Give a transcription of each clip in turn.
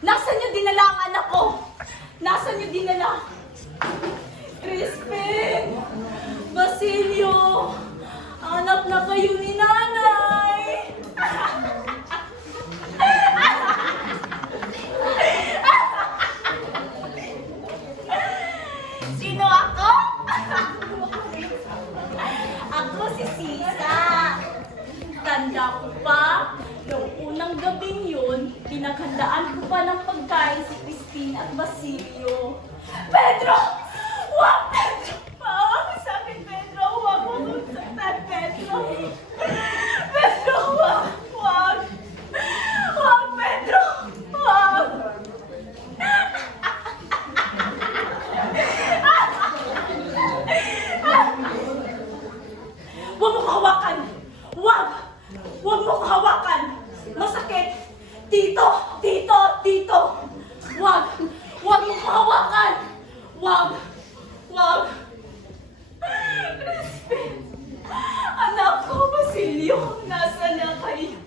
Nasaan niyo dinala ang anak ko? Nasaan niyo dinala? Crispin! Basilio! Hanap na kayo ni nanay! Sino ako? Ako si Sisa. Tanda ko pa, noong unang gabing yun, pinaghandaan ko pa ng pagkain si Crispin at Basilio. Pedro! Wag, Pedro! Maawa ko sa akin, Pedro! Wag mo kong saktan, Pedro! Pedro, wag! Wag! Wag, Pedro! Wag! Huwag mo hawakan! Huwag! Huwag mo hawakan! Masakit! Dito! Dito! Dito! Huwag! Huwag mo hawakan! Huwag! Huwag! Crispin! Anak ko, Basilio! Nasaan na kayo?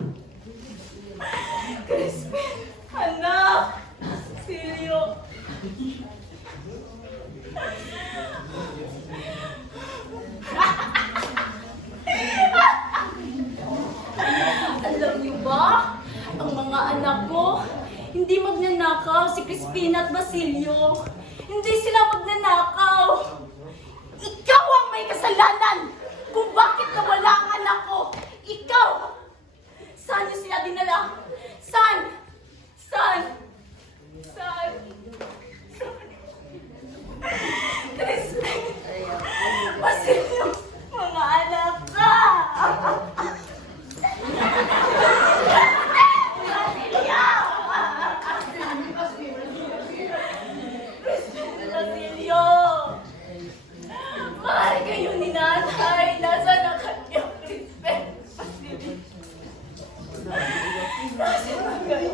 Crispin! Anak! Basilio! Alam niyo ba, ang mga anak ko, hindi magnanakaw si Crispin at Basilio. Hindi sila magnanakaw. Ikaw ang may kasalanan kung bakit nawala ang anak ko. Ikaw! Saan niyo sila dinala? Saan? Saan? Saan? Crispin! Basilio! Mga anak ka! Basilio! Mahal kayo ni nanay! Nasaan na kayo, Crispin? Basilio! Nasaan na kayo?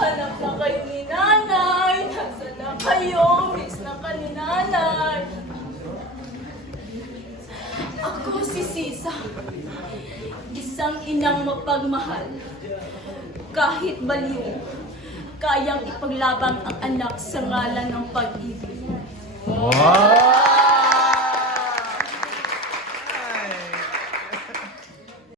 Hanap na kayo ni nanay! Nasaan na kayo? Miss na ka ni nanay! Ako si Sisa, isang inang mapagmahal. Kahit baliw, kayang ipaglabang ang anak sa ngalan ng pag-ibig. Wow!